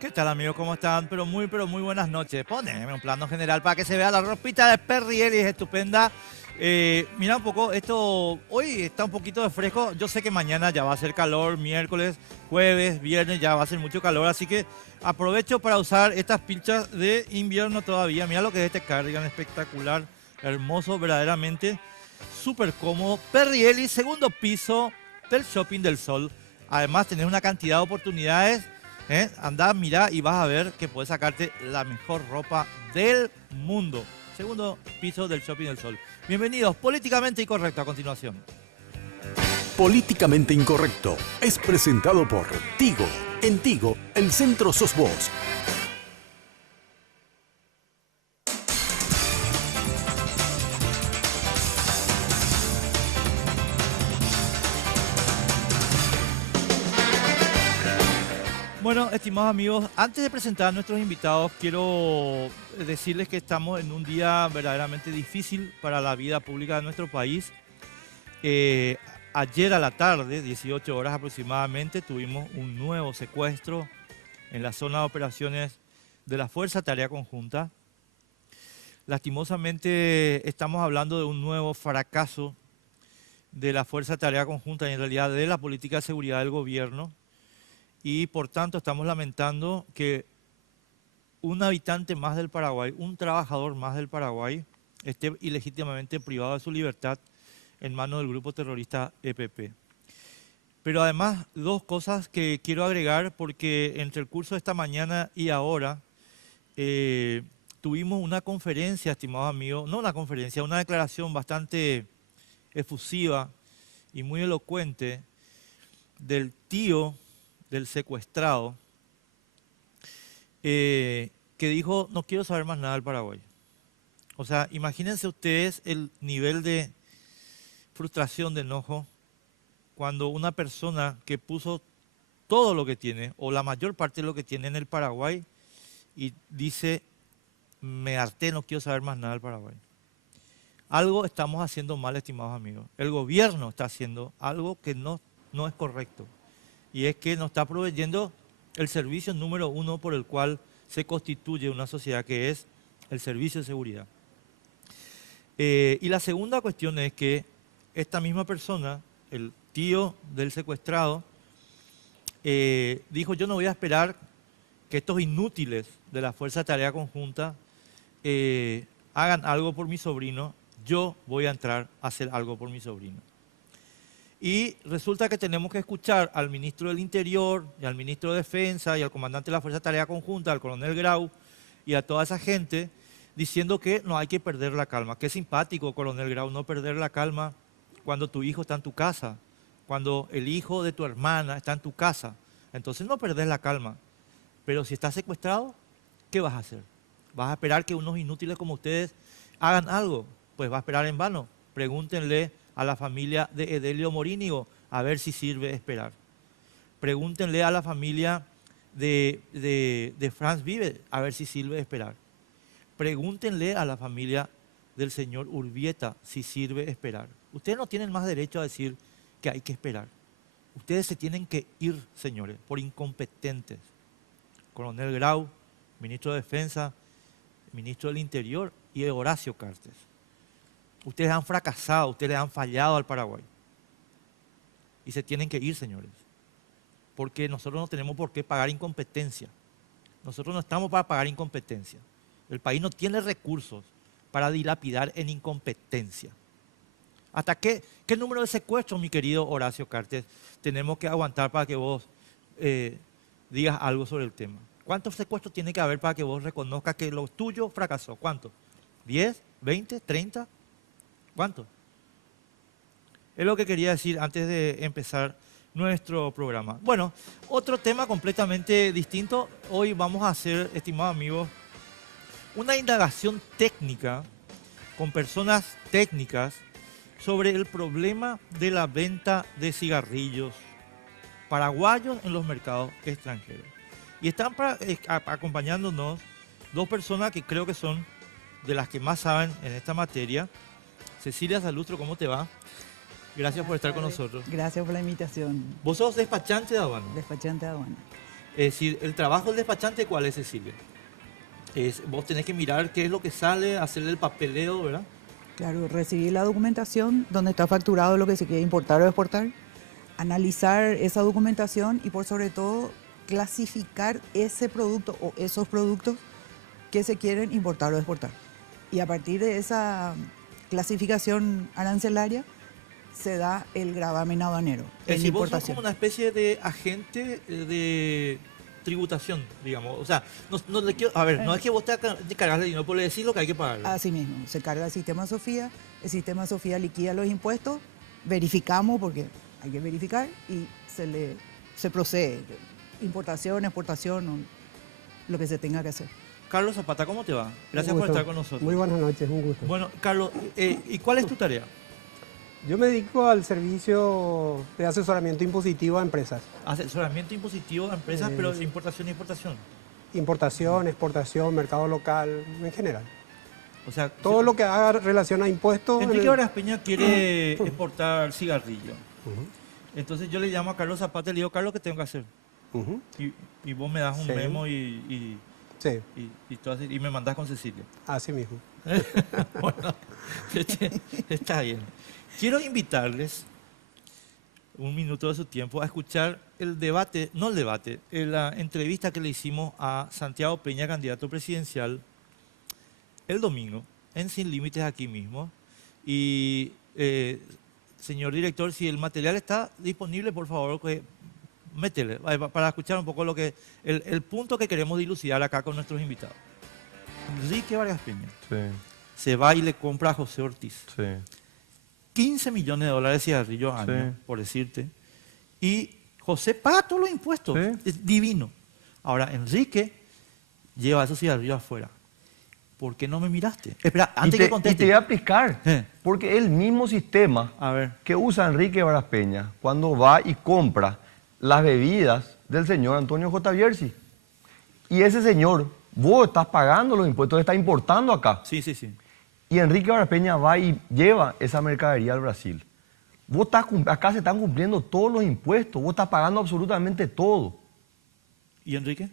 ¿Qué tal amigos? ¿Cómo están? Pero muy buenas noches. Poneme un plano general para que se vea la ropita de Perrielli, es estupenda. Mira un poco, esto hoy está un poquito de fresco. Yo sé que mañana ya va a ser calor, miércoles, jueves, viernes ya va a ser mucho calor, así que aprovecho para usar estas pilchas de invierno todavía. Mira lo que es este cardigan espectacular, hermoso, verdaderamente, súper cómodo. Perrielli, segundo piso del Shopping del Sol. Además tenés una cantidad de oportunidades. Andá, mirá y vas a ver que puedes sacarte la mejor ropa del mundo. Segundo piso del Shopping del Sol. Bienvenidos, Políticamente Incorrecto a continuación. Políticamente Incorrecto es presentado por Tigo. En Tigo, el centro sos vos. Bueno, estimados amigos, antes de presentar a nuestros invitados, quiero decirles que estamos en un día verdaderamente difícil para la vida pública de nuestro país. Eh, Ayer a la tarde, 18 horas aproximadamente, tuvimos un nuevo secuestro en la zona de operaciones de la Fuerza Tarea Conjunta. Lastimosamente estamos hablando de un nuevo fracaso de la Fuerza Tarea Conjunta y en realidad de la política de seguridad del gobierno. Y por tanto estamos lamentando que un habitante más del Paraguay, un trabajador más del Paraguay, esté ilegítimamente privado de su libertad en manos del grupo terrorista EPP. Pero además, dos cosas que quiero agregar, porque entre el curso de esta mañana y ahora tuvimos una conferencia, estimados amigos, no una conferencia, una declaración bastante efusiva y muy elocuente del tío del secuestrado, que dijo, no quiero saber más nada del Paraguay. O sea, imagínense ustedes el nivel de frustración, de enojo, cuando una persona que puso todo lo que tiene, o la mayor parte de lo que tiene en el Paraguay, y dice, me harté, no quiero saber más nada del Paraguay. Algo estamos haciendo mal, estimados amigos. El gobierno está haciendo algo que no es correcto. Y es que nos está proveyendo el servicio número uno por el cual se constituye una sociedad, que es el servicio de seguridad. Y la segunda cuestión es que esta misma persona, el tío del secuestrado, dijo, yo no voy a esperar que estos inútiles de la Fuerza de Tarea Conjunta hagan algo por mi sobrino, yo voy a entrar a hacer algo por mi sobrino. Y resulta que tenemos que escuchar al ministro del Interior, y al ministro de Defensa, y al comandante de la Fuerza de Tarea Conjunta, al coronel Grau, y a toda esa gente, diciendo que no hay que perder la calma. Qué simpático, coronel Grau, no perder la calma cuando tu hijo está en tu casa, cuando el hijo de tu hermana está en tu casa. Entonces no perdés la calma. Pero si estás secuestrado, ¿qué vas a hacer? ¿Vas a esperar que unos inútiles como ustedes hagan algo? Pues va a esperar en vano. Pregúntenle a la familia de Edelio Morínigo a ver si sirve esperar. Pregúntenle a la familia de Franz Vive a ver si sirve esperar. Pregúntenle a la familia del señor Urbieta si sirve esperar. Ustedes no tienen más derecho a decir que hay que esperar. Ustedes se tienen que ir, señores, por incompetentes. Coronel Grau, ministro de Defensa, ministro del Interior y Horacio Cartes. Ustedes han fracasado, ustedes le han fallado al Paraguay. Y se tienen que ir, señores. Porque nosotros no tenemos por qué pagar incompetencia. Nosotros no estamos para pagar incompetencia. El país no tiene recursos para dilapidar en incompetencia. ¿Hasta qué número de secuestros, mi querido Horacio Cartes, tenemos que aguantar para que vos digas algo sobre el tema? ¿Cuántos secuestros tiene que haber para que vos reconozcas que lo tuyo fracasó? ¿Cuántos? ¿10? ¿20? ¿30? ¿Cuánto? Es lo que quería decir antes de empezar nuestro programa. Bueno, otro tema completamente distinto. Hoy vamos a hacer, estimados amigos, una indagación técnica con personas técnicas sobre el problema de la venta de cigarrillos paraguayos en los mercados extranjeros. Y están acompañándonos dos personas que creo que son de las que más saben en esta materia. Cecilia Salustro, ¿cómo te va? Gracias por estar con nosotros. Gracias por la invitación. Vos sos despachante de aduana. Despachante de aduana. Es decir, el trabajo del despachante, ¿cuál es, Cecilia? Vos tenés que mirar qué es lo que sale, hacerle el papeleo, ¿verdad? Claro, recibir la documentación donde está facturado lo que se quiere importar o exportar, analizar esa documentación y por sobre todo clasificar ese producto o esos productos que se quieren importar o exportar. Y a partir de esa clasificación arancelaria se da el gravamen aduanero Es en decir, vos sos importación. como una especie de agente de tributación, digamos. O sea, no le quiero, a ver, no es que vos te cargas el dinero, por decir lo que hay que pagar. Así mismo, se carga el sistema sistema Sofía liquida los impuestos, verificamos porque hay que verificar y se procede, importación, exportación, o lo que se tenga que hacer. Carlos Zapata, ¿cómo te va? Gracias Un por gusto. estar con nosotros. Muy buenas noches, un gusto. Bueno, Carlos, ¿y cuál es tu tarea? Yo me dedico al servicio de asesoramiento impositivo a empresas. Asesoramiento impositivo a empresas, pero de importación y exportación. Importación, exportación, mercado local, en general. O sea, Todo lo que haga relación a impuestos. Enrique Vargas Peña quiere exportar cigarrillo. Entonces yo le llamo a Carlos Zapata y le digo, Carlos, ¿qué tengo que hacer? Ujú. Y vos me das un Sí. memo y Sí, me mandás con Cecilia. así mismo. Bueno, está bien. Quiero invitarles un minuto de su tiempo a escuchar el debate, no el debate, la entrevista que le hicimos a Santiago Peña, candidato presidencial, el domingo, en Sin Límites aquí mismo. Y, señor director, si el material está disponible, por favor, métele, para escuchar un poco el punto que queremos dilucidar acá con nuestros invitados. Enrique Vargas Peña Sí, se va y le compra a José Ortiz sí. 15 millones de dólares de cigarrillos al año, Sí. por decirte. Y José paga todos los impuestos. Sí. Es divino. Ahora, Enrique lleva esos cigarrillos afuera. ¿Por qué no me miraste? Espera, antes que Y te conteste. voy a explicar, Eh. porque el mismo sistema A ver. que usa Enrique Varas Peña cuando va y compra las bebidas del señor Antonio J. Bierzi. Y ese señor, vos estás pagando los impuestos, estás importando acá. Sí, sí, sí. Y Enrique Varas Peña va y lleva esa mercadería al Brasil. Vos estás, acá se están cumpliendo todos los impuestos, vos estás pagando absolutamente todo. ¿Y Enrique?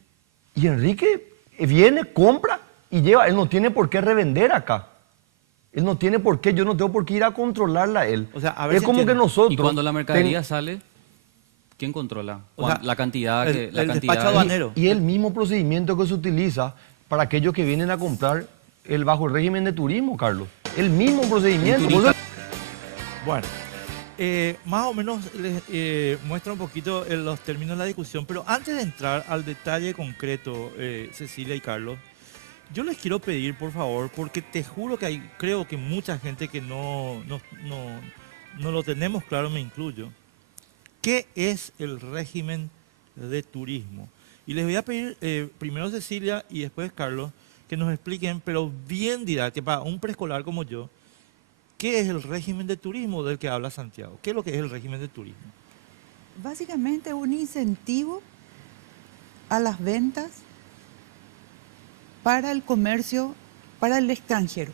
Y Enrique viene, compra y lleva. Él no tiene por qué revender acá. Él no tiene por qué, yo no tengo por qué ir a controlarla a él. O sea, a ver es si como entiendo. que nosotros... Y cuando la mercadería sale, ¿quién controla? O sea, La cantidad el- que... La el cantidad despacho aduanero. Y el mismo procedimiento que se utiliza para aquellos que vienen a comprar bajo el régimen de turismo, Carlos. El mismo procedimiento. turista- Vos- Bueno, más o menos les muestra un poquito los términos de la discusión, pero antes de entrar al detalle concreto, Cecilia y Carlos, yo les quiero pedir, por favor, porque te juro que creo que mucha gente que no lo tenemos claro, me incluyo, ¿qué es el régimen de turismo? Y les voy a pedir primero Cecilia y después Carlos que nos expliquen, pero bien didáctico, para un preescolar como yo, ¿qué es el régimen de turismo del que habla Santiago? ¿Qué es lo que es el régimen de turismo? Básicamente un incentivo a las ventas para el comercio, para el extranjero.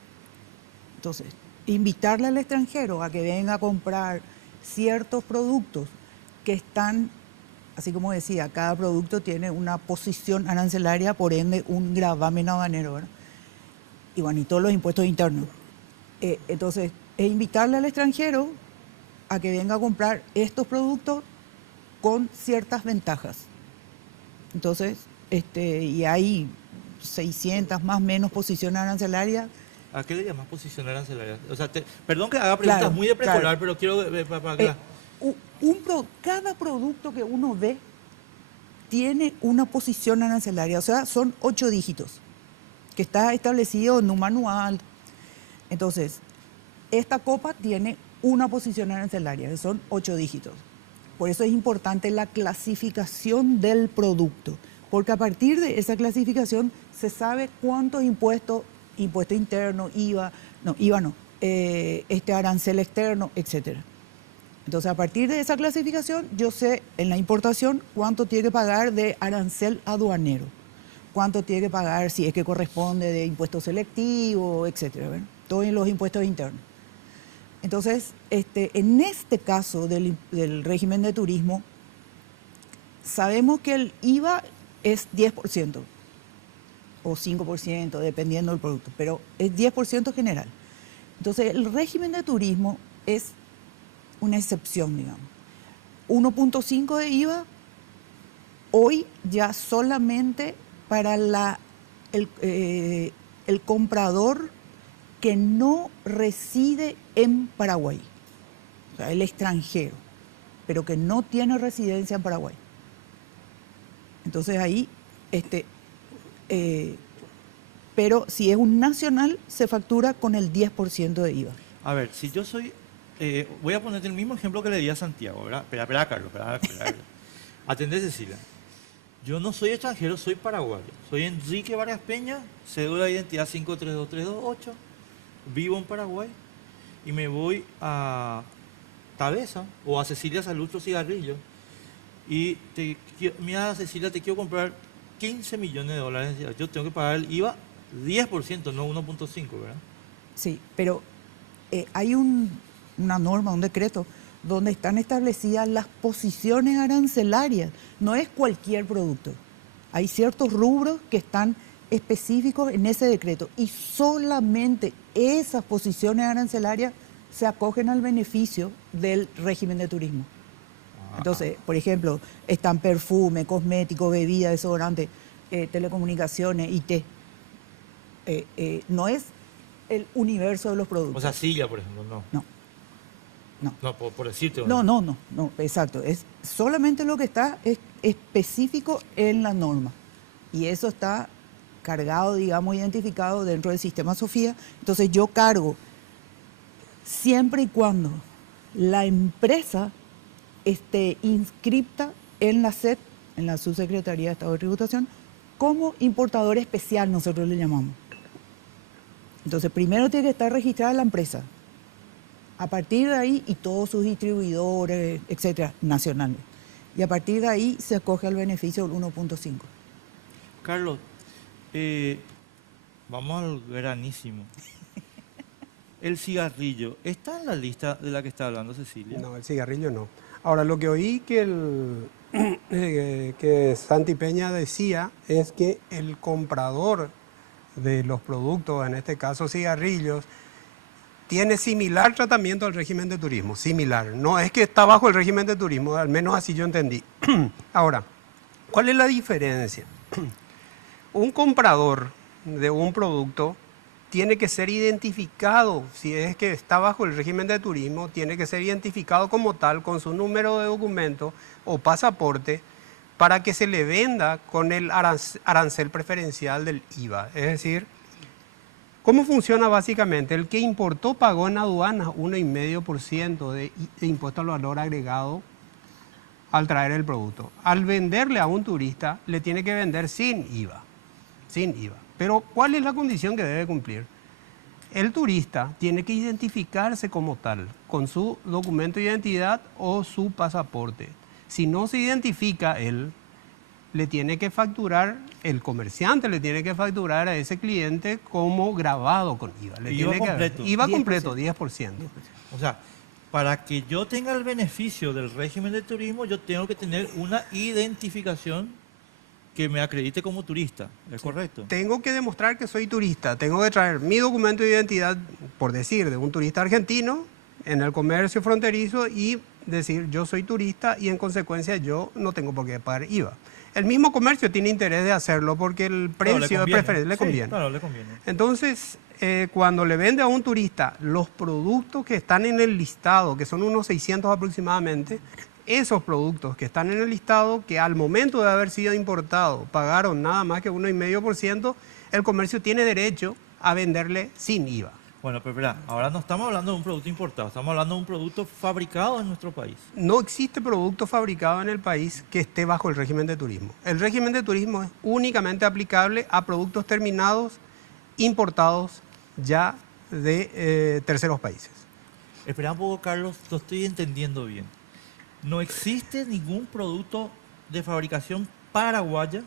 Entonces, invitarle al extranjero a que venga a comprar ciertos productos que están, así como decía, cada producto tiene una posición arancelaria, por ende un gravamen aduanero, ¿verdad? Y bueno, y todos los impuestos internos. Entonces, es invitarle al extranjero a que venga a comprar estos productos con ciertas ventajas. Entonces, y hay 600 más o menos posiciones arancelarias. ¿A qué le llamas posición arancelaria? O sea, perdón que haga preguntas Claro, muy de preescolar, claro. pero quiero para que Cada producto que uno ve tiene una posición arancelaria, o sea, son 8 dígitos, que está establecido en un manual. Entonces, esta copa tiene una posición arancelaria, que son 8 dígitos. Por eso es importante la clasificación del producto, porque a partir de esa clasificación se sabe cuántos impuestos, impuesto interno, IVA, arancel externo, etcétera. Entonces, a partir de esa clasificación, yo sé en la importación cuánto tiene que pagar de arancel aduanero, cuánto tiene que pagar si es que corresponde de impuesto selectivo, etcétera, ¿verdad? Todos los impuestos internos. Entonces, en este caso del régimen de turismo, sabemos que el IVA es 10% o 5%, dependiendo del producto, pero es 10% general. Entonces, el régimen de turismo es una excepción, digamos. 1.5 de IVA, hoy ya solamente para el comprador que no reside en Paraguay, o sea, el extranjero, pero que no tiene residencia en Paraguay. Entonces ahí, pero si es un nacional, se factura con el 10% de IVA. A ver, si yo soy... voy a ponerte el mismo ejemplo que le di a Santiago, ¿verdad? Espera, Carlos, espera. Atendé, Cecilia. Yo no soy extranjero, soy paraguayo. Soy Enrique Vargas Peña, cédula de identidad 532328, vivo en Paraguay y me voy a Tabesa o a Cecilia Salustro Cigarrillo y mira, Cecilia, te quiero comprar 15 millones de dólares. Yo tengo que pagar el IVA 10%, no 1.5, ¿verdad? Sí, pero hay una norma, un decreto, donde están establecidas las posiciones arancelarias. No es cualquier producto. Hay ciertos rubros que están específicos en ese decreto y solamente esas posiciones arancelarias se acogen al beneficio del régimen de turismo. Entonces, por ejemplo, están perfume, cosmético, bebida, desodorante, telecomunicaciones, IT. No es el universo de los productos. O sea, silla, por ejemplo, no. No. No, por decirte. No, exacto. Es solamente lo que está es específico en la norma. Y eso está cargado, digamos, identificado dentro del sistema Sofía. Entonces yo cargo siempre y cuando la empresa esté inscripta en la SET, en la Subsecretaría de Estado de Tributación, como importador especial, nosotros le llamamos. Entonces primero tiene que estar registrada la empresa. A partir de ahí, y todos sus distribuidores, etcétera, nacionales. Y a partir de ahí se acoge al beneficio del 1.5. Carlos, vamos al granísimo. ¿El cigarrillo está en la lista de la que está hablando Cecilia? No, el cigarrillo no. Ahora, lo que oí que Santi Peña decía es que el comprador de los productos, en este caso cigarrillos, tiene similar tratamiento al régimen de turismo, similar. No es que está bajo el régimen de turismo, al menos así yo entendí. Ahora, ¿cuál es la diferencia? Un comprador de un producto tiene que ser identificado, si es que está bajo el régimen de turismo, tiene que ser identificado como tal, con su número de documento o pasaporte, para que se le venda con el arancel preferencial del IVA. Es decir, ¿cómo funciona básicamente? El que importó pagó en aduanas 1,5% de impuesto al valor agregado al traer el producto. Al venderle a un turista, le tiene que vender sin IVA. Sin IVA. Pero ¿cuál es la condición que debe cumplir? El turista tiene que identificarse como tal, con su documento de identidad o su pasaporte. Si no se identifica él, le tiene que facturar, el comerciante le tiene que facturar a ese cliente como grabado con IVA. IVA completo. IVA completo, 10%. O sea, para que yo tenga el beneficio del régimen de turismo, yo tengo que tener una identificación que me acredite como turista. ¿Es correcto? Tengo que demostrar que soy turista. Tengo que traer mi documento de identidad, por decir, de un turista argentino en el comercio fronterizo y decir yo soy turista y en consecuencia yo no tengo por qué pagar IVA. El mismo comercio tiene interés de hacerlo porque el precio de preferencia le conviene. Claro, le conviene. Entonces, cuando le vende a un turista los productos que están en el listado, que son unos 600 aproximadamente, esos productos que están en el listado, que al momento de haber sido importados pagaron nada más que 1,5%, el comercio tiene derecho a venderle sin IVA. Bueno, pero espera, ahora no estamos hablando de un producto importado, estamos hablando de un producto fabricado en nuestro país. No existe producto fabricado en el país que esté bajo el régimen de turismo. El régimen de turismo es únicamente aplicable a productos terminados, importados ya de terceros países. Espera un poco, Carlos, lo estoy entendiendo bien. No existe ningún producto de fabricación paraguaya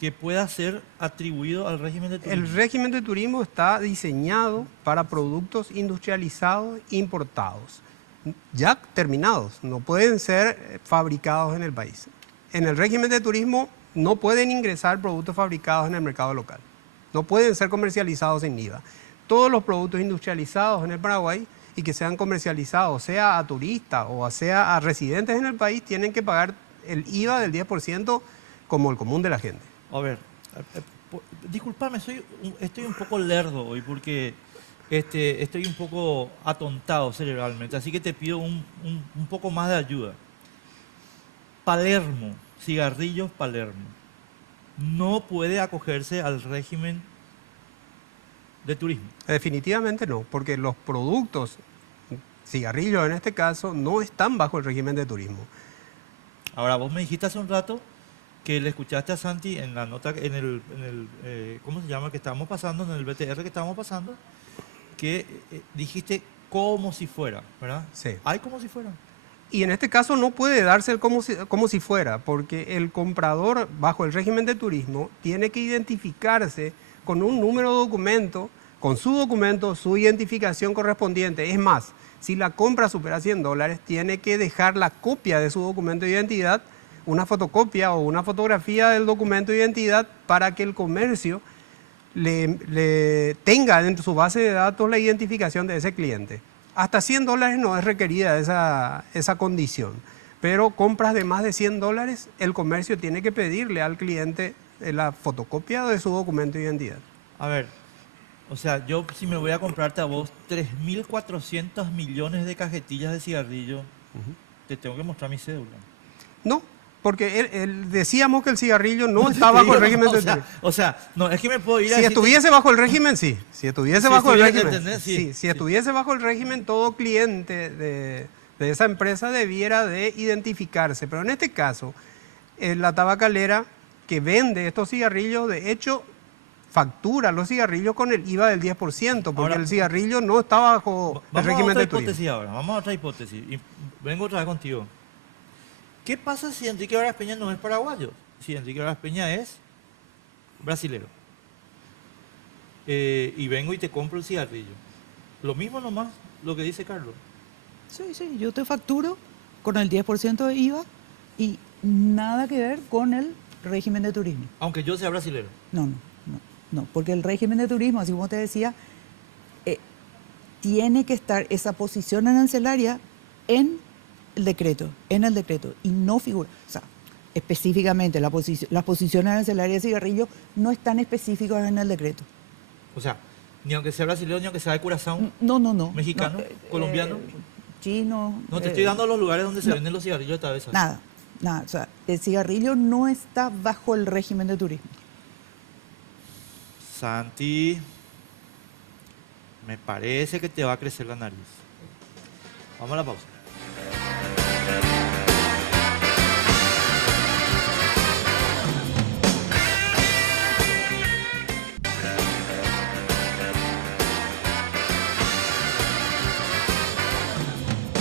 que pueda ser atribuido al régimen de turismo. El régimen de turismo está diseñado para productos industrializados importados, ya terminados, no pueden ser fabricados en el país. En el régimen de turismo no pueden ingresar productos fabricados en el mercado local. No pueden ser comercializados sin IVA. Todos los productos industrializados en el Paraguay y que sean comercializados, sea a turistas o sea a residentes en el país, tienen que pagar el IVA del 10% como el común de la gente. A ver, disculpame, estoy un poco lerdo hoy porque estoy un poco atontado cerebralmente, así que te pido un poco más de ayuda. Palermo, cigarrillos Palermo, no puede acogerse al régimen de turismo. Definitivamente no, porque los productos, cigarrillos en este caso, no están bajo el régimen de turismo. Ahora, vos me dijiste hace un rato que le escuchaste a Santi en la nota, ¿cómo se llama? Que estábamos pasando, en el BTR que estábamos pasando, que dijiste como si fuera, ¿verdad? Sí. Hay como si fuera. Y en este caso no puede darse el como si fuera, porque el comprador bajo el régimen de turismo tiene que identificarse con un número de documento, con su documento, su identificación correspondiente. Es más, si la compra supera $100, tiene que dejar la copia de su documento de identidad, una fotocopia o una fotografía del documento de identidad para que el comercio le tenga dentro de su base de datos la identificación de ese cliente. Hasta $100 no es requerida esa condición, pero compras de más de $100, el comercio tiene que pedirle al cliente la fotocopia de su documento de identidad. A ver, o sea, yo si me voy a comprarte a vos 3.400 millones de cajetillas de cigarrillo, te tengo que mostrar mi cédula. No, porque decíamos que el cigarrillo no está bajo el régimen de turismo. O sea, no, es que me puedo ir a Si decirte- estuviese bajo el régimen, sí. Si estuviese bajo el estuviese, régimen, ¿entendés? sí. Sí, Si sí. estuviese bajo el régimen, todo cliente de esa empresa debiera de identificarse. Pero en este caso, la tabacalera que vende estos cigarrillos, de hecho, factura los cigarrillos con el IVA del 10%, porque Ahora, el cigarrillo no está bajo el Vamos a régimen otra de turismo. hipótesis ahora, vamos a otra hipótesis. Y vengo otra vez contigo. ¿Qué pasa si Enrique Varas Peña no es paraguayo? Si Enrique Varas Peña es brasilero. Y vengo y te compro el cigarrillo. Lo mismo nomás, lo que dice Carlos. Sí, yo te facturo con el 10% de IVA y nada que ver con el régimen de turismo. Aunque yo sea brasilero. No, porque el régimen de turismo, así como te decía, tiene que estar esa posición arancelaria en el decreto, y no figura, o sea, específicamente las posiciones arancelarias de cigarrillos no están específicas en el decreto. O sea, ni aunque sea brasileño, ni aunque sea de Curazao, No. mexicano, colombiano. Chino. No te estoy dando los lugares donde se venden los cigarrillos de cabeza. Nada. O sea, el cigarrillo no está bajo el régimen de turismo. Santi, me parece que te va a crecer la nariz. Vamos a la pausa.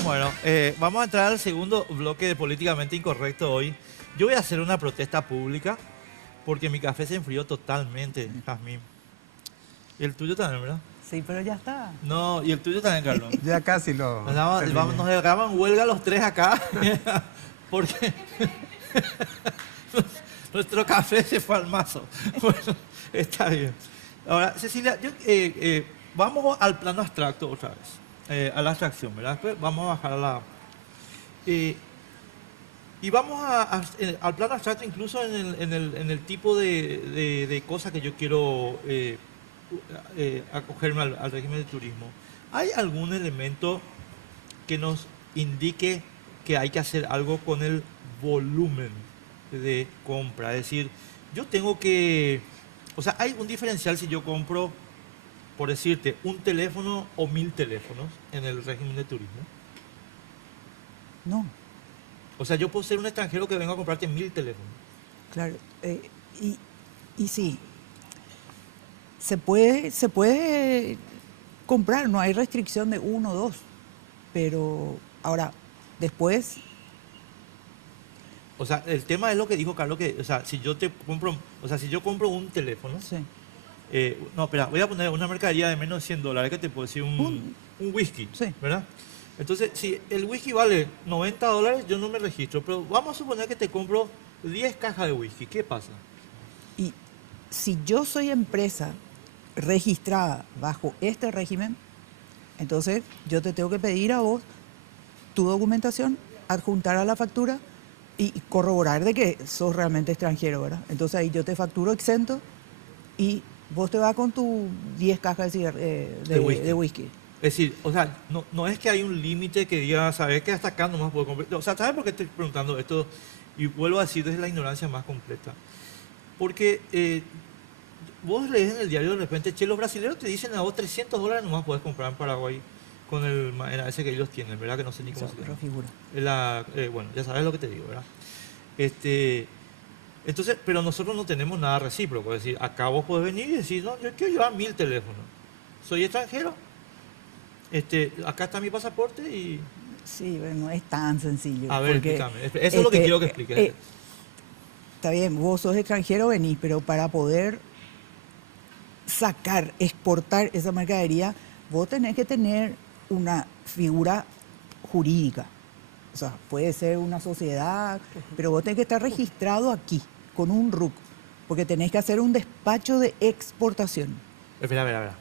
Bueno, vamos a entrar al segundo bloque de Políticamente Incorrecto hoy. Yo voy a hacer una protesta pública porque mi café se enfrió totalmente, Jazmín. Y el tuyo también, ¿verdad? Sí, pero ya está. No, y el tuyo también, Carlos. Ya casi lo... Nos acaban huelga los tres acá porque nuestro café se fue al mazo. Bueno, está bien. Ahora, Cecilia, vamos al plano abstracto otra vez, a la abstracción, ¿verdad? Después vamos a bajar a la... y vamos al plano abstracto incluso en el tipo de cosas que yo quiero acogerme al régimen de turismo. ¿Hay algún elemento que nos indique que hay que hacer algo con el volumen de compra? Es decir, yo tengo que... O sea, hay un diferencial si yo compro, por decirte, un teléfono o 1000 teléfonos en el régimen de turismo. No, O sea, yo puedo ser un extranjero que venga a comprarte 1000 teléfonos. claro. Y sí, se puede comprar, no hay restricción de 1 o 2, pero ahora, después, O sea, el tema es lo que dijo Carlos, que, o sea, si yo compro un teléfono, sí. no, espera, voy a poner una mercadería de menos de $100, que te puedo decir un whisky, Sí. ¿verdad? Entonces, si el whisky vale $90, yo no me registro, pero vamos a suponer que te compro 10 cajas de whisky, ¿qué pasa? Y si yo soy empresa registrada bajo este régimen, entonces yo te tengo que pedir a vos tu documentación, adjuntar a la factura y corroborar de que sos realmente extranjero, ¿verdad? Entonces ahí yo te facturo exento y vos te vas con tus 10 cajas de whisky. Es decir, o sea, no es que hay un límite que diga, ¿sabes que hasta acá nomás puedo comprar? O sea, ¿sabes por qué estoy preguntando esto? Y vuelvo a decir desde la ignorancia más completa. Porque vos lees en el diario de repente, che, los brasileños te dicen a vos $300 nomás podés comprar en Paraguay con el ese que ellos tienen, ¿verdad? Que no sé ni cómo se llama. Figura. Bueno, ya sabes lo que te digo, ¿verdad? Entonces, pero nosotros no tenemos nada recíproco. Es decir, acá vos podés venir y decir, no, yo quiero llevar 1000 teléfonos. Soy extranjero. Acá está mi pasaporte y... Sí, pero no es tan sencillo. A ver, porque, explícame. Eso es lo que quiero que expliques. Está bien, vos sos extranjero, venís, pero para poder sacar, exportar esa mercadería, vos tenés que tener una figura jurídica. O sea, puede ser una sociedad, pero vos tenés que estar registrado aquí, con un RUC, porque tenés que hacer un despacho de exportación. Espera.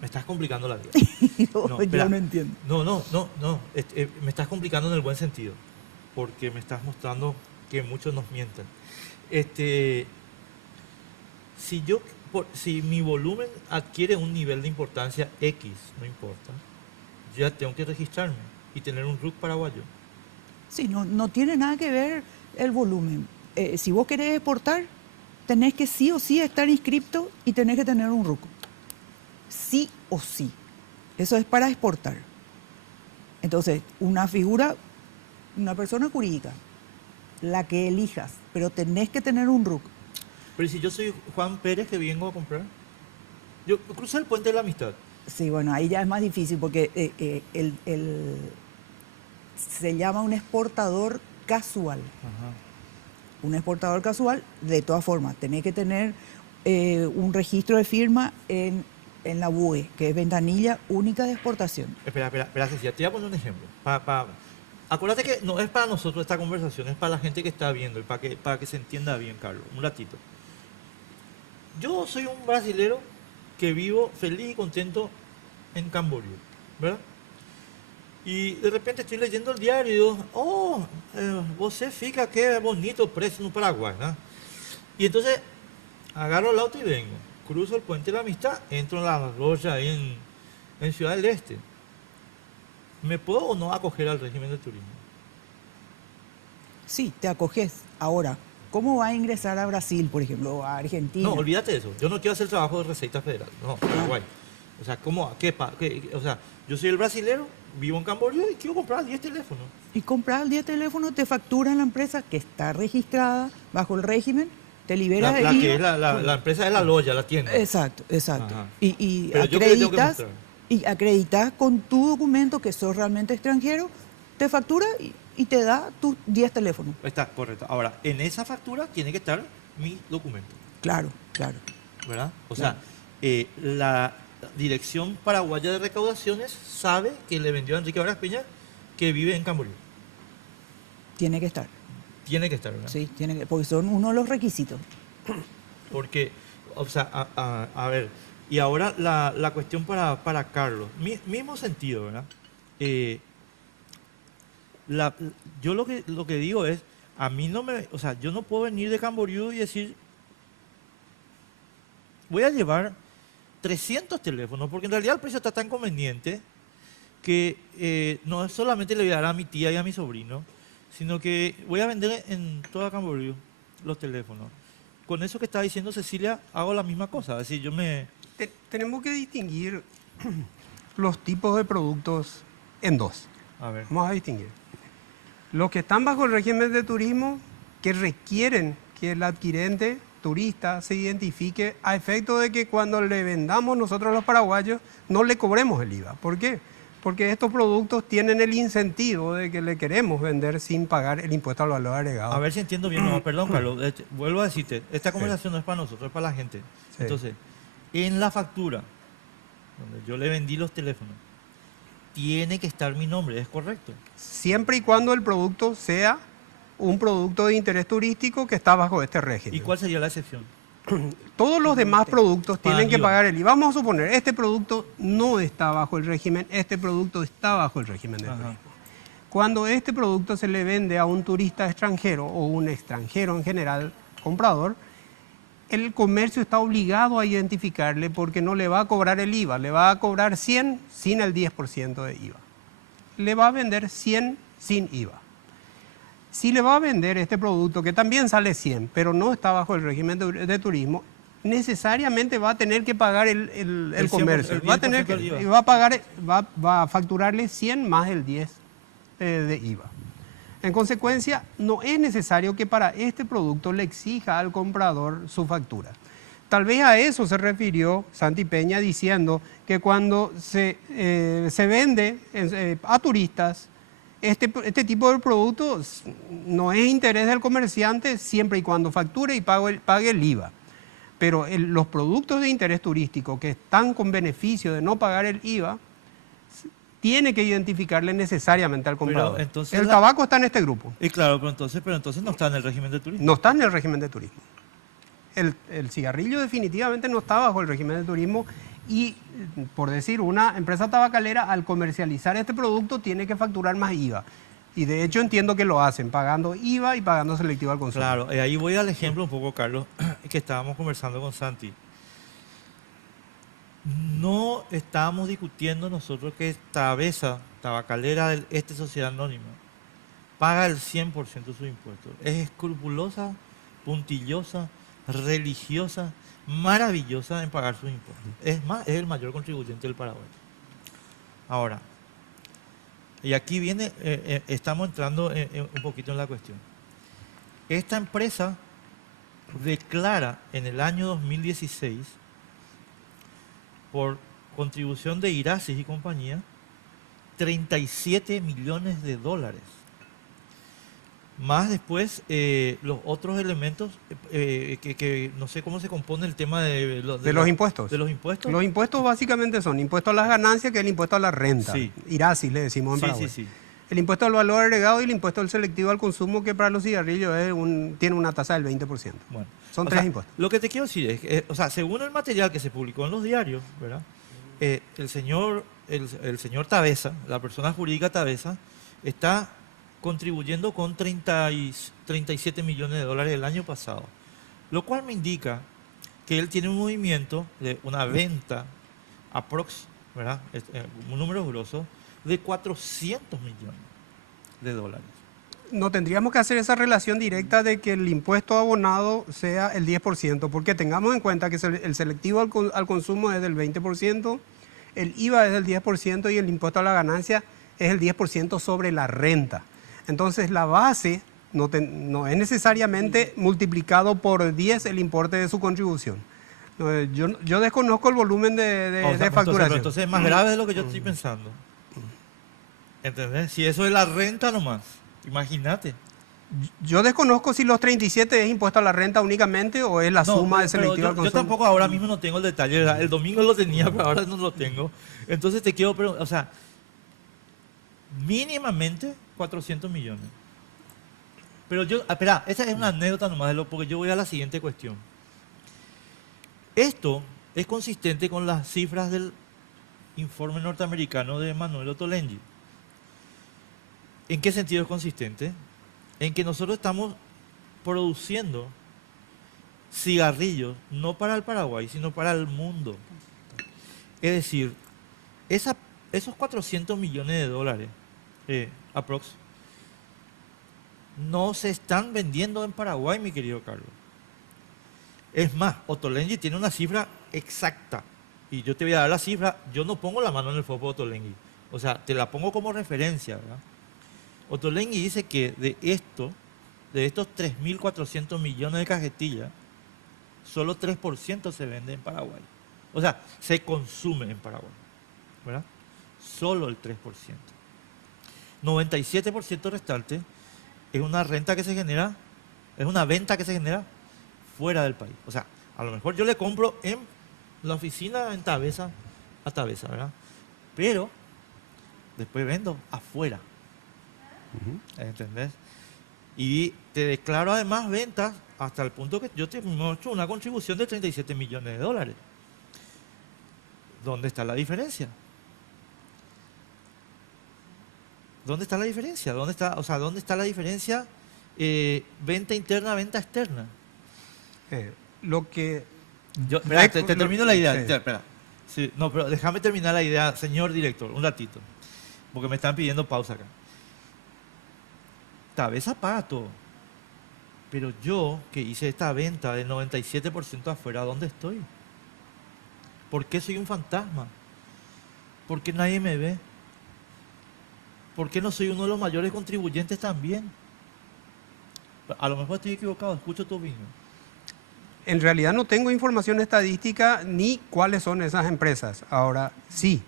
Me estás complicando la vida. Yo no entiendo. No. Me estás complicando en el buen sentido, porque me estás mostrando que muchos nos mienten. Si mi volumen adquiere un nivel de importancia X, no importa, ya tengo que registrarme y tener un RUC paraguayo. Sí, no tiene nada que ver el volumen. Si vos querés exportar, tenés que sí o sí estar inscripto y tenés que tener un RUC. Sí o sí. Eso es para exportar. Entonces, una figura, una persona jurídica, la que elijas, pero tenés que tener un RUC. Pero si yo soy Juan Pérez que vengo a comprar, yo crucé el puente de la amistad. Sí, bueno, ahí ya es más difícil porque se llama un exportador casual. Ajá. Un exportador casual, de todas formas, tenés que tener un registro de firma en la BUE, que es Ventanilla Única de Exportación. Espera, Cecilia, te voy a poner un ejemplo. Acuérdate que no es para nosotros esta conversación, es para la gente que está viendo y para que se entienda bien, Carlos. Un ratito. Yo soy un brasilero que vivo feliz y contento en Camboriú, ¿verdad? Y de repente estoy leyendo el diario y digo, você fica qué bonito precio en Paraguay, ¿no? Y entonces agarro el auto y vengo, cruzo el puente de la amistad, entro en la loya ahí en Ciudad del Este. ¿Me puedo o no acoger al régimen de turismo? Sí, te acoges. Ahora, ¿cómo va a ingresar a Brasil, por ejemplo, o a Argentina? No, olvídate de eso. Yo no quiero hacer trabajo de Receita Federal. No, Paraguay. O sea, o sea, yo soy el brasilero, vivo en Camboriú y quiero comprar 10 teléfonos. Y comprar 10 teléfonos, te facturan la empresa que está registrada bajo el régimen, te liberas La de que IVA. es la empresa de la loya, la tienda. Exacto. Ajá. Y Pero yo que le tengo que acreditas, mostrar. y acreditas con tu documento que sos realmente extranjero, te factura y te da tus 10 teléfonos. Está correcto. Ahora, en esa factura tiene que estar mi documento, Claro. ¿verdad? O Claro. sea, la Dirección Paraguaya de Recaudaciones sabe que le vendió a Enrique Vargas Peña que vive en Camboriú. Tiene que estar. Tiene que estar, ¿verdad? Sí, porque son uno de los requisitos. Porque, o sea, a ver, y ahora la cuestión para Carlos, mismo sentido, ¿verdad? Yo lo que digo es, a mí no me, o sea, yo no puedo venir de Camboriú y decir, voy a llevar 300 teléfonos, porque en realidad el precio está tan conveniente que no solamente le voy a dar a mi tía y a mi sobrino, sino que voy a vender en toda Camboriú los teléfonos. Con eso que está diciendo Cecilia, hago la misma cosa. Es decir, Tenemos que distinguir los tipos de productos en dos. A ver. Vamos a distinguir. Los que están bajo el régimen de turismo, que requieren que el adquirente turista se identifique a efecto de que cuando le vendamos nosotros los paraguayos no le cobremos el IVA. ¿Por qué? Porque estos productos tienen el incentivo de que le queremos vender sin pagar el impuesto al valor agregado. A ver si entiendo bien. No, perdón, Carlos. Vuelvo a decirte, esta conversación no es para nosotros, es para la gente. Sí. Entonces, en la factura, donde yo le vendí los teléfonos, tiene que estar mi nombre, ¿es correcto? Siempre y cuando el producto sea un producto de interés turístico que está bajo este ¿Y régimen. cuál sería la excepción? Todos los demás productos Pagan tienen que IVA. pagar el IVA. Vamos a suponer, este producto no está bajo el régimen, este producto está bajo el régimen de Ajá. turismo. Cuando este producto se le vende a un turista extranjero o un extranjero en general, comprador, el comercio está obligado a identificarle porque no le va a cobrar el IVA, le va a cobrar 100 sin el 10% de IVA. Le va a vender 100 sin IVA. Si le va a vender este producto que también sale 100, pero no está bajo el régimen de turismo, necesariamente va a tener que pagar el 100%, comercio. el Va a tener 10% del IVA. que, va a pagar, va a facturarle 100 más el 10 de IVA. En consecuencia, no es necesario que para este producto le exija al comprador su factura. Tal vez a eso se refirió Santi Peña diciendo que cuando se vende a turistas, este tipo de productos no es interés del comerciante siempre y cuando facture y pague el IVA. Pero los productos de interés turístico que están con beneficio de no pagar el IVA, tiene que identificarle necesariamente al comprador. entonces El la- tabaco está en este grupo, Y claro, pero entonces no está en el régimen de turismo. no está en el régimen de turismo. El cigarrillo definitivamente no está bajo el régimen de turismo y, por decir, una empresa tabacalera al comercializar este producto tiene que facturar más IVA. Y de hecho entiendo que lo hacen, pagando IVA y pagando selectivo al consumo. Claro, ahí voy al ejemplo un poco, Carlos, que estábamos conversando con Santi. No estábamos discutiendo nosotros que Tabesa, tabacalera de esta sociedad anónima, paga el 100% de sus impuestos. Es escrupulosa, puntillosa, religiosa, maravillosa en pagar sus impuestos. Es más, es el mayor contribuyente del Paraguay. Ahora, y aquí viene, estamos entrando un poquito en la cuestión. Esta empresa declara en el año 2016, por contribución de Irasis y compañía, 37 millones de dólares. Más después, los otros elementos que no sé cómo se compone el tema de los impuestos. De los impuestos. Los impuestos básicamente son impuesto a las ganancias, que es el impuesto a la renta. Sí. IRASI le decimos en Sí, Paraguay. sí, sí. El impuesto al valor agregado y el impuesto al selectivo al consumo, que para los cigarrillos tiene una tasa del 20%. Bueno, Son o tres sea, impuestos. Lo que te quiero decir es que, o sea, según el material que se publicó en los diarios, ¿verdad? El señor Tabesa, la persona jurídica Tabesa, está contribuyendo con 37 millones de dólares el año pasado. Lo cual me indica que él tiene un movimiento de una venta aprox, ¿verdad? Un número grosso de 400 millones de dólares. No tendríamos que hacer esa relación directa de que el impuesto abonado sea el 10%, porque tengamos en cuenta que el selectivo al consumo es del 20%, el IVA es del 10% y el impuesto a la ganancia es el 10% sobre la renta. Entonces la base no es necesariamente multiplicado por 10 el importe de su contribución. Yo desconozco el volumen de facturación. Entonces es más grave de lo que yo estoy pensando. ¿Entendés? Si eso es la renta nomás, imagínate. Yo desconozco si los 37 es impuesto a la renta únicamente o es la suma de pero selectivo al yo consumo. tampoco ahora mismo no tengo el detalle, ¿verdad? El domingo lo tenía, pero ahora no lo tengo. Entonces te quiero preguntar, o sea, mínimamente 400 millones. Pero espera, esa es una anécdota nomás, porque yo voy a la siguiente cuestión. Esto es consistente con las cifras del informe norteamericano de Manuel Ottolenghi. ¿En qué sentido es consistente? En que nosotros estamos produciendo cigarrillos no para el Paraguay, sino para el mundo. Es decir, esos 400 millones de dólares, aprox, no se están vendiendo en Paraguay, mi querido Carlos. Es más, Ottolenghi tiene una cifra exacta. Y yo te voy a dar la cifra, yo no pongo la mano en el fuego de Ottolenghi. O sea, te la pongo como referencia, ¿verdad? Ottolenghi dice que de estos 3.400 millones de cajetillas, solo 3% se vende en Paraguay. O sea, se consume en Paraguay, ¿verdad? Solo el 3%. 97% restante es una renta que se genera, es una venta que se genera fuera del país. O sea, a lo mejor yo le compro en la oficina en Tabesa, a Tabesa, ¿verdad? Pero después vendo afuera. ¿Entendés? Y te declaro además ventas hasta el punto que yo te muestro una contribución de 37 millones de dólares. ¿Dónde está la diferencia? ¿Dónde está la diferencia? ¿Dónde está la diferencia venta interna, venta externa? Lo que... Espera, te termino la idea. Sí. Espera. Sí, no, pero déjame terminar la idea, señor director, un ratito. Porque me están pidiendo pausa acá. Tabesa paga todo. Pero yo, que hice esta venta del 97% afuera, ¿dónde estoy? ¿Por qué soy un fantasma? ¿Por qué nadie me ve? ¿Por qué no soy uno de los mayores contribuyentes también? A lo mejor estoy equivocado, escucho tu opinión. En realidad no tengo información estadística ni cuáles son esas empresas. Ahora, sí,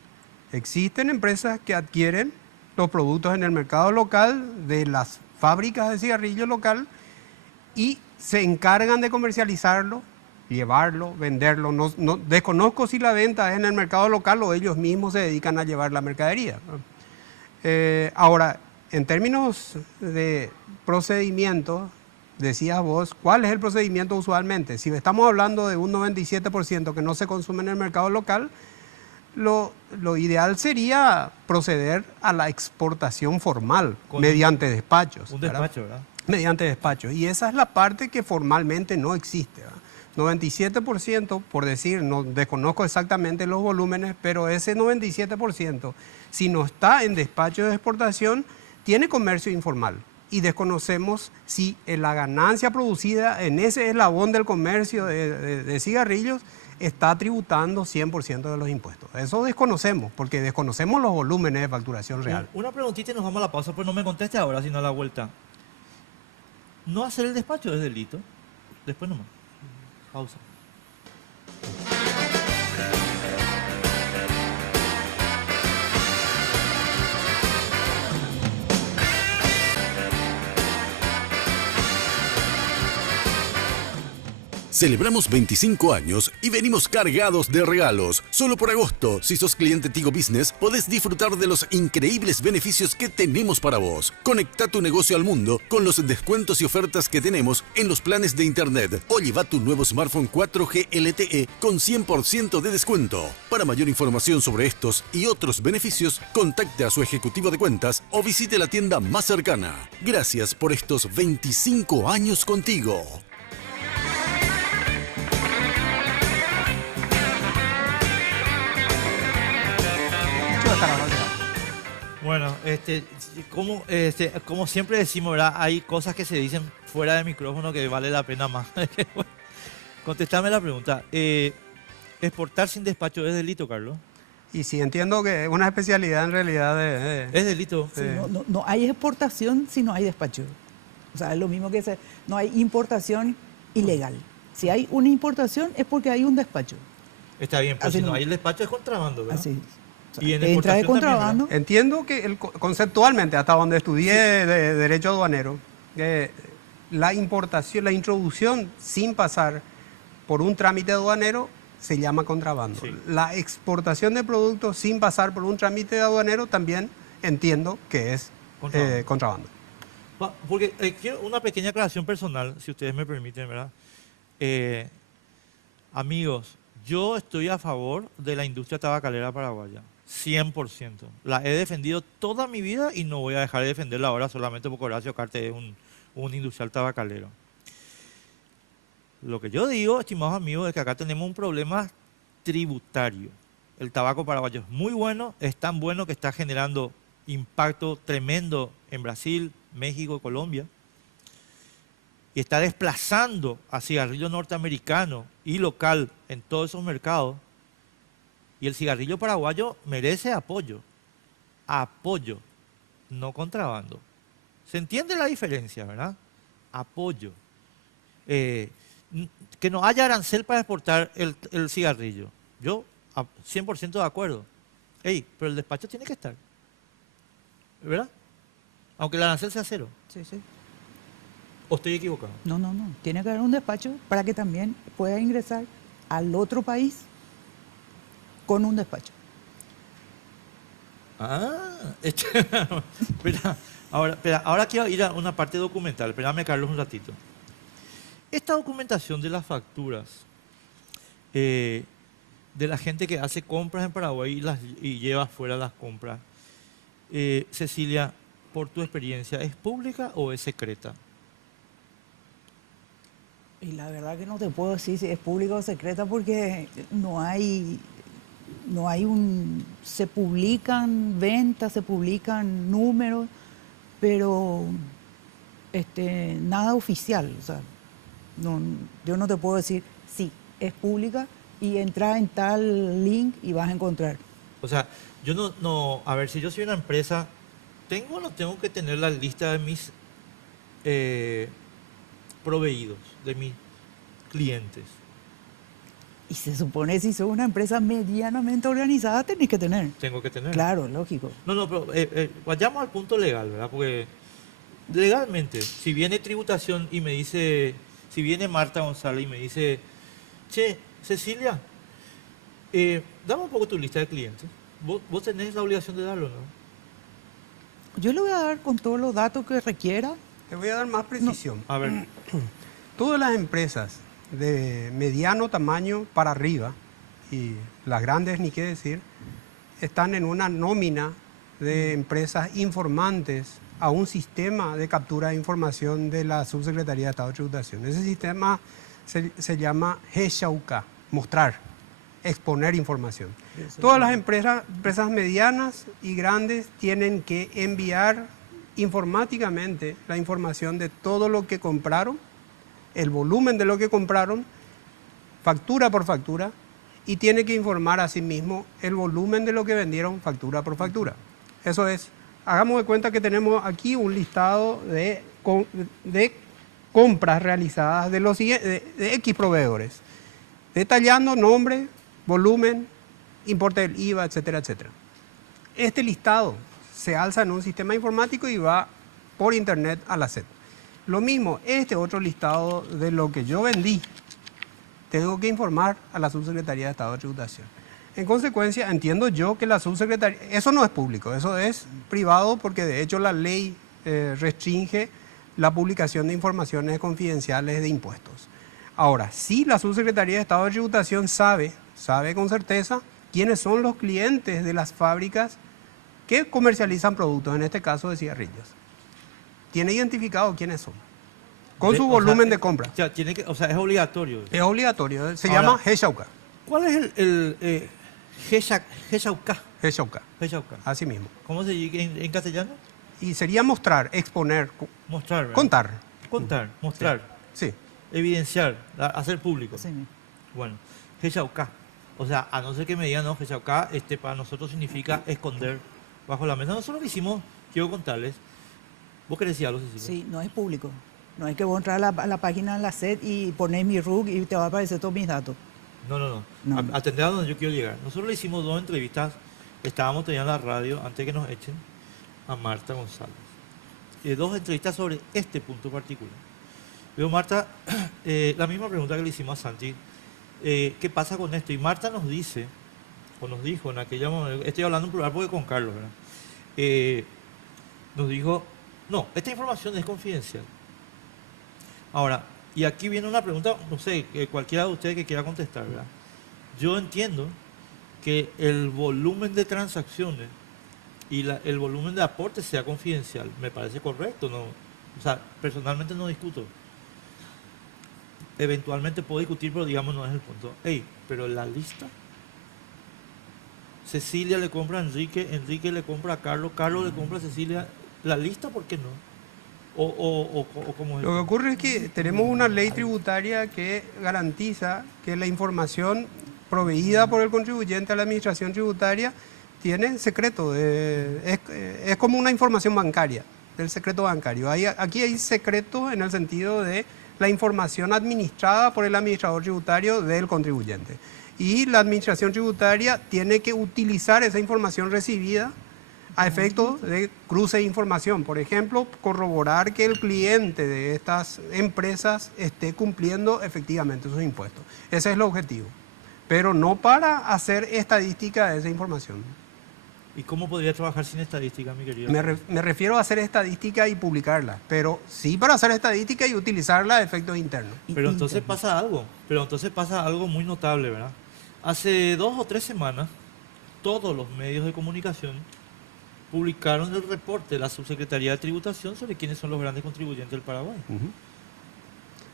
existen empresas que adquieren los productos en el mercado local de las fábricas de cigarrillos local y se encargan de comercializarlo, llevarlo, venderlo. No, desconozco si la venta es en el mercado local o ellos mismos se dedican a llevar la mercadería. Ahora, en términos de procedimiento, decías vos, ¿cuál es el procedimiento usualmente? Si estamos hablando de un 97% que no se consume en el mercado local, lo ideal sería proceder a la exportación formal mediante despachos. Un despacho, ¿verdad? Mediante despachos. Y esa es la parte que formalmente no existe, ¿verdad? 97%, por decir, no desconozco exactamente los volúmenes, pero ese 97%, si no está en despacho de exportación, tiene comercio informal. Y desconocemos si la ganancia producida en ese eslabón del comercio de cigarrillos está tributando 100% de los impuestos. Eso desconocemos, porque desconocemos los volúmenes de facturación real. Una preguntita y nos vamos a la pausa, pero no me conteste ahora, sino a la vuelta. No hacer el despacho es delito. Después nomás. Pausa. Celebramos 25 años y venimos cargados de regalos. Solo por agosto, si sos cliente Tigo Business, podés disfrutar de los increíbles beneficios que tenemos para vos. Conecta tu negocio al mundo con los descuentos y ofertas que tenemos en los planes de internet o lleva tu nuevo smartphone 4G LTE con 100% de descuento. Para mayor información sobre estos y otros beneficios, contacte a su ejecutivo de cuentas o visite la tienda más cercana. Gracias por estos 25 años contigo. Bueno, como siempre decimos, ¿verdad? Hay cosas que se dicen fuera de micrófono que vale la pena más. Contestame la pregunta. ¿Exportar sin despacho es delito, Carlos? Y sí, entiendo que es una especialidad en realidad ¿Es delito? Sí, no hay exportación si no hay despacho. O sea, es lo mismo que no hay importación ilegal. Si hay una importación es porque hay un despacho. Está bien, pero Así si no no. hay el despacho es contrabando, ¿verdad? Así. O sea, Y en entra de exportación también, contrabando. ¿verdad? Entiendo que conceptualmente, hasta donde estudié de Derecho Aduanero, la importación, la introducción sin pasar por un trámite aduanero se llama contrabando. Sí. La exportación de productos sin pasar por un trámite aduanero también entiendo que es contrabando. Porque quiero una pequeña aclaración personal, si ustedes me permiten, ¿verdad? Amigos, yo estoy a favor de la industria tabacalera paraguaya, 100%. La he defendido toda mi vida y no voy a dejar de defenderla ahora solamente porque Horacio Carte es un industrial tabacalero. Lo que yo digo, estimados amigos, es que acá tenemos un problema tributario. El tabaco paraguayo es muy bueno, es tan bueno que está generando impacto tremendo en Brasil, México, Colombia, y está desplazando a cigarrillo norteamericano y local en todos esos mercados. Y el cigarrillo paraguayo merece apoyo, no contrabando. ¿Se entiende la diferencia, verdad? Apoyo. Que no haya arancel para exportar el cigarrillo. Yo 100% de acuerdo. Pero el despacho tiene que estar. ¿Verdad? Aunque el arancel sea cero. Sí, sí. ¿O estoy equivocado? No. Tiene que haber un despacho para que también pueda ingresar al otro país con un despacho. Mira, Ahora, espera, ahora quiero ir a una parte documental. Espérame, Carlos, un ratito. Esta documentación de las facturas de la gente que hace compras en Paraguay y lleva afuera las compras, Cecilia, por tu experiencia, ¿es pública o es secreta? Y la verdad que no te puedo decir si es pública o secreta porque se publican ventas, se publican números, pero nada oficial. O sea, yo no te puedo decir sí, es pública y entra en tal link y vas a encontrar. O sea, yo a ver, si yo soy una empresa, ¿tengo o no tengo que tener la lista de mis proveídos, de mis clientes? Y se supone si sos una empresa medianamente organizada, tenés que tener. Tengo que tener. Claro, lógico. No, pero vayamos al punto legal, ¿verdad? Porque legalmente, si viene tributación y me dice, si viene Marta González y me dice, che, Cecilia, dame un poco tu lista de clientes. Vos tenés la obligación de darlo, ¿no? Yo le voy a dar con todos los datos que requiera. Te voy a dar más precisión. A ver, Todas las empresas de mediano tamaño para arriba, y las grandes ni qué decir, están en una nómina de empresas informantes a un sistema de captura de información de la Subsecretaría de Estado de Tributación. Ese sistema se llama GESHAUCA, mostrar, exponer información. Todas las empresas medianas y grandes tienen que enviar informáticamente la información de todo lo que compraron, el volumen de lo que compraron, factura por factura, y tiene que informar asimismo el volumen de lo que vendieron factura por factura. Eso es, hagamos de cuenta que tenemos aquí un listado de compras realizadas de X proveedores, detallando nombre, volumen, importe del IVA, etcétera, etcétera. Este listado se alza en un sistema informático y va por internet a la SED. Lo mismo, este otro listado de lo que yo vendí, tengo que informar a la Subsecretaría de Estado de Tributación. En consecuencia, entiendo yo que la Subsecretaría, eso no es público, eso es privado porque de hecho la ley restringe la publicación de informaciones confidenciales de impuestos. Ahora, sí la Subsecretaría de Estado de Tributación sabe con certeza quiénes son los clientes de las fábricas que comercializan productos, en este caso de cigarrillos. Tiene identificado quiénes son, con su volumen de compra. O sea, es obligatorio. Es obligatorio, se Ahora, llama GESHAUCA. ¿Cuál es el GESHAUCA? GESHAUCA, GESHAUCA. así mismo. ¿Cómo se dice en castellano? Y sería mostrar, exponer, Mostrar, ¿verdad? contar. Contar, mostrar, Sí, evidenciar, hacer público. Así mismo. Bueno, GESHAUCA. O sea, a no ser que me digan, no, GESHAUCA, para nosotros significa esconder bajo la mesa. Nosotros lo que hicimos, quiero contarles. ¿Vos querés decir algo, Cecilia? Sí, no es público. No es que vos entrar a la página de la SED y ponés mi RUC y te va a aparecer todos mis datos. No. No. Atender a donde yo quiero llegar. Nosotros le hicimos 2 entrevistas, estábamos todavía en la radio, antes de que nos echen, a Marta González. 2 entrevistas sobre este punto particular. Pero Marta, la misma pregunta que le hicimos a Santi, ¿qué pasa con esto? Y Marta nos dice, o nos dijo en aquella momento, estoy hablando en plural porque con Carlos, ¿verdad? Nos dijo, no, esta información es confidencial. Ahora, y aquí viene una pregunta, no sé, cualquiera de ustedes que quiera contestar, ¿verdad? Yo entiendo que el volumen de transacciones y el volumen de aporte sea confidencial. Me parece correcto, ¿no? O sea, personalmente no discuto. Eventualmente puedo discutir, pero digamos no es el punto. Pero la lista. Cecilia le compra a Enrique, Enrique le compra a Carlos, Carlos le compra a Cecilia. La lista, ¿por qué no? ¿O cómo es? lo que ocurre es que tenemos una ley tributaria que garantiza que la información proveída por el contribuyente a la administración tributaria tiene secreto, es como una información bancaria, del secreto bancario. Aquí hay secreto en el sentido de la información administrada por el administrador tributario del contribuyente. Y la administración tributaria tiene que utilizar esa información recibida a efectos de cruce de información. Por ejemplo, corroborar que el cliente de estas empresas esté cumpliendo efectivamente sus impuestos. Ese es el objetivo. Pero no para hacer estadística de esa información. ¿Y cómo podría trabajar sin estadística, mi querido? Me refiero a hacer estadística y publicarla, pero sí para hacer estadística y utilizarla a efectos internos. Pero entonces pasa algo muy notable, ¿verdad? Hace 2 o 3 semanas, todos los medios de comunicación publicaron el reporte de la Subsecretaría de Tributación sobre quiénes son los grandes contribuyentes del Paraguay.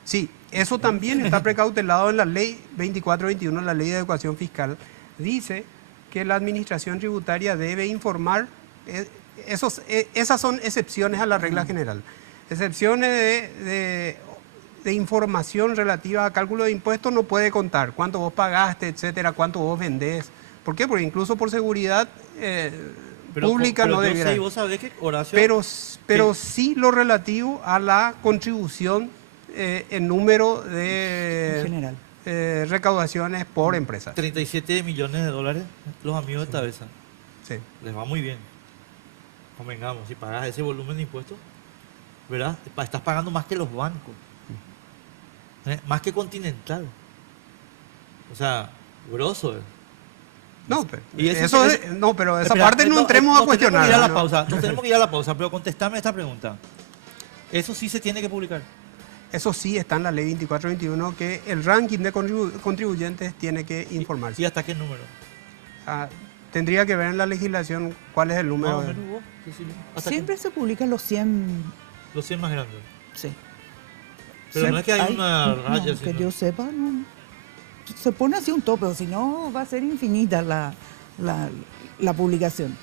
Sí, eso también está precautelado en la ley 2421, la ley de adecuación fiscal. Dice que la administración tributaria debe informar, esas son excepciones a la regla general. Excepciones de información relativa a cálculo de impuestos no puede contar cuánto vos pagaste, etcétera, cuánto vos vendés. ¿Por qué? Porque incluso por seguridad pública no debería. Sí, vos sabés que Horacio, Pero sí lo relativo a la contribución en número de En general. recaudaciones por empresa. 37 millones de dólares, los amigos de Tabesa. Sí. Les va muy bien. Convengamos, si pagas ese volumen de impuestos, ¿verdad? Estás pagando más que los bancos. Más que Continental. O sea, grosso. No, pero, Y eso pero esa Espera, parte no entremos a cuestionar. Nos tenemos que ir a la pausa, pero contestame esta pregunta. Eso sí se tiene que publicar. Eso sí está en la ley 2421, que el ranking de contribuyentes tiene que informarse. ¿Y hasta qué número? Tendría que ver en la legislación cuál es el número. Más o menos vos, Cecilia. ¿Hasta Siempre se publican los 100. los 100 más grandes. Sí. Pero no es que hay una raya. No, que sino- yo sepa, no. Se pone así un tope, o si no va a ser infinita la publicación.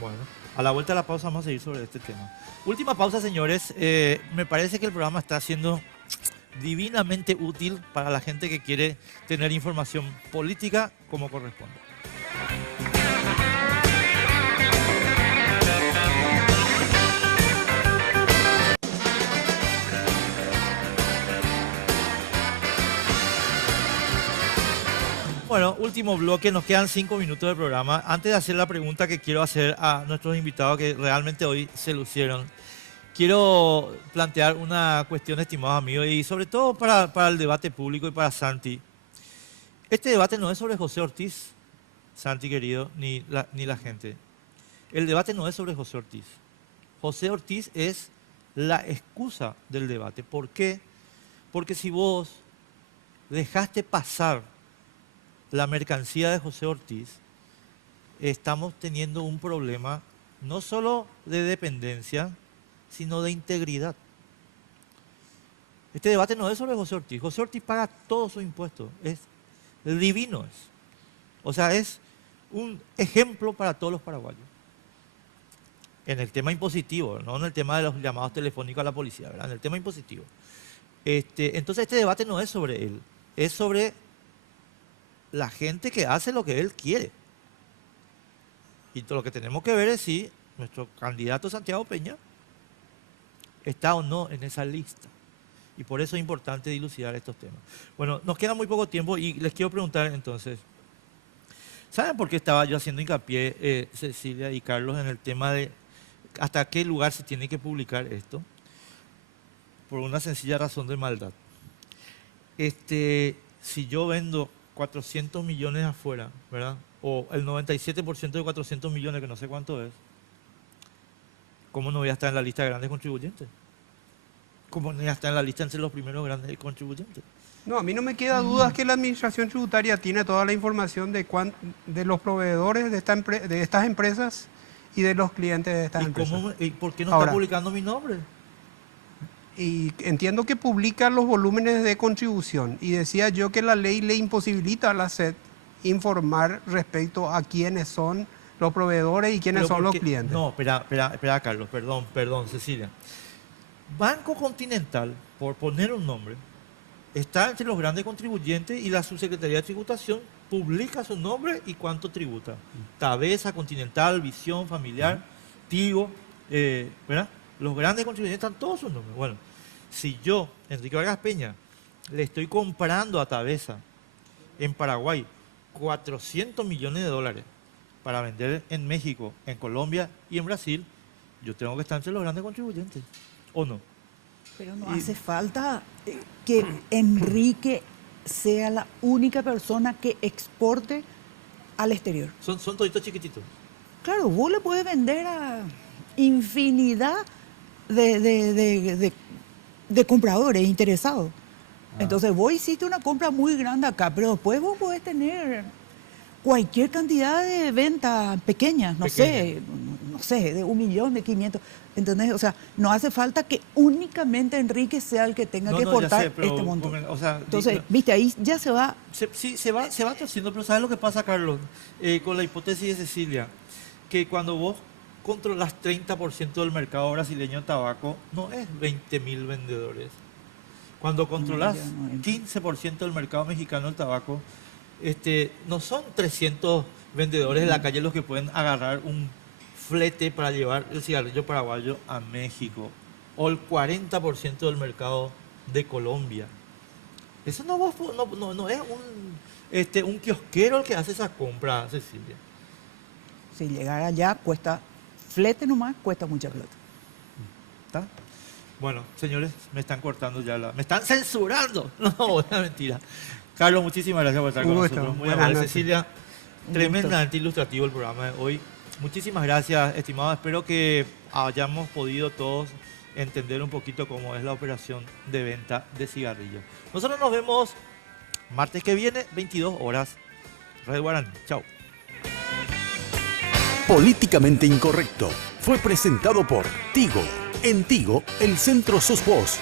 Bueno, a la vuelta de la pausa vamos a seguir sobre este tema. Última pausa, señores. Me parece que el programa está siendo divinamente útil para la gente que quiere tener información política como corresponde. Bueno, último bloque, nos quedan 5 minutos de programa. Antes de hacer la pregunta que quiero hacer a nuestros invitados que realmente hoy se lucieron, quiero plantear una cuestión, estimados amigos, y sobre todo para el debate público y para Santi. Este debate no es sobre José Ortiz, Santi querido, ni la gente. El debate no es sobre José Ortiz. José Ortiz es la excusa del debate. ¿Por qué? Porque si vos dejaste pasar la mercancía de José Ortiz, estamos teniendo un problema no solo de dependencia, sino de integridad. Este debate no es sobre José Ortiz. José Ortiz paga todos sus impuestos. Es divino. O sea, es un ejemplo para todos los paraguayos. En el tema impositivo, no en el tema de los llamados telefónicos a la policía, ¿verdad? En el tema impositivo. Entonces este debate no es sobre él, es sobre la gente que hace lo que él quiere. Y todo lo que tenemos que ver es si nuestro candidato Santiago Peña está o no en esa lista. Y por eso es importante dilucidar estos temas. Bueno, nos queda muy poco tiempo y les quiero preguntar entonces, ¿saben por qué estaba yo haciendo hincapié, Cecilia y Carlos, en el tema de hasta qué lugar se tiene que publicar esto? Por una sencilla razón de maldad. Si yo vendo 400 millones afuera, ¿verdad? O el 97% de 400 millones, que no sé cuánto es, ¿cómo no voy a estar en la lista de grandes contribuyentes? ¿Cómo no voy a estar en la lista entre los primeros grandes contribuyentes? No, a mí no me queda dudas que la administración tributaria tiene toda la información de los proveedores de estas empresas y de los clientes de estas empresas. ¿Y por qué no Ahora, está publicando mi nombre? Y entiendo que publica los volúmenes de contribución. Y decía yo que la ley le imposibilita a la SED informar respecto a quiénes son los proveedores y quiénes son los clientes. No, espera, Carlos, perdón, Cecilia. Banco Continental, por poner un nombre, está entre los grandes contribuyentes y la Subsecretaría de Tributación publica su nombre y cuánto tributa. Tabesa, Continental, Visión, Familiar, Tigo, ¿verdad? Los grandes contribuyentes están todos sus nombres. Bueno, si yo, Enrique Vargas Peña, le estoy comprando a Tabesa en Paraguay 400 millones de dólares para vender en México, en Colombia y en Brasil, yo tengo que estar entre los grandes contribuyentes, ¿o no? Pero no hace falta que Enrique sea la única persona que exporte al exterior. Son toditos chiquititos. Claro, vos le puedes vender a infinidad de compradores interesados. Entonces vos hiciste una compra muy grande acá, pero después vos podés tener cualquier cantidad de ventas pequeñas, no sé, de 1.500.000. ¿Entendés? O sea, no hace falta que únicamente Enrique sea el que tenga que ya aportar sé, pero, este monto. o sea, Entonces, viste, ahí ya se va. Sí, se va torciendo, pero ¿sabes lo que pasa, Carlos? Con la hipótesis de Cecilia, que cuando vos controlas 30% del mercado brasileño de tabaco, no es 20.000 vendedores. Cuando controlas 15% del mercado mexicano del tabaco, no son 300 vendedores en la calle los que pueden agarrar un flete para llevar el cigarrillo paraguayo a México, o el 40% del mercado de Colombia. Eso no es un kiosquero el que hace esa compra, Cecilia. Si llegar allá cuesta, flete nomás, cuesta mucha plata. ¿Está? Bueno, señores, me están cortando ya me están censurando. No, es mentira. Carlos, muchísimas gracias por estar con nosotros. Muy Buenas amable, noches. Cecilia. Tremendamente ilustrativo el programa de hoy. Muchísimas gracias, estimado. Espero que hayamos podido todos entender un poquito cómo es la operación de venta de cigarrillos. Nosotros nos vemos martes que viene, 22 horas. Radio Guaraní. Chao. Políticamente Incorrecto fue presentado por Tigo. En Tigo, el centro sos vos.